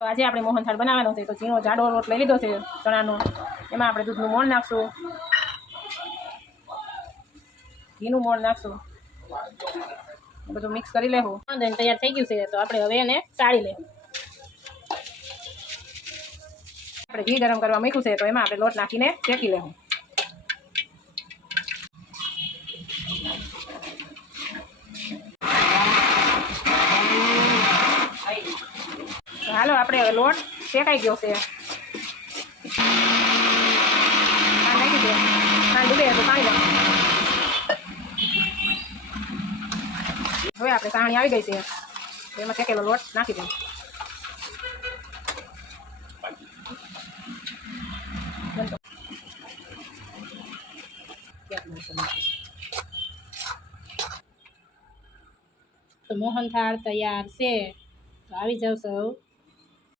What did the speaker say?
તો આજે આપણે મોહનથાળ બનાવવાનો છે. તો ઝીણો જાડો લોટ લઈ લીધો છે ચણાનો. એમાં આપણે દૂધનું મોણ નાખશું, ઘીનું મોણ નાખશું, બધું મિક્સ કરી લેવું. તૈયાર થઈ ગયું છે. તો આપણે હવે એને ચાળી લેવું. આપણે ઘી ગરમ કરવા મૂક્યું છે. તો એમાં આપણે લોટ નાખીને શેકી લેવું. હાલો, આપણે હવે લોટ શેકાઈ ગયો છે. નાખી દે, ડૂબે તો પાણી નાખ. હવે આપણે સાણી આવી ગઈ છે. એમાં શેકેલો લોટ નાખી દે. તો મોહનથાળ તૈયાર છે. તો આવી જાવ સૌ.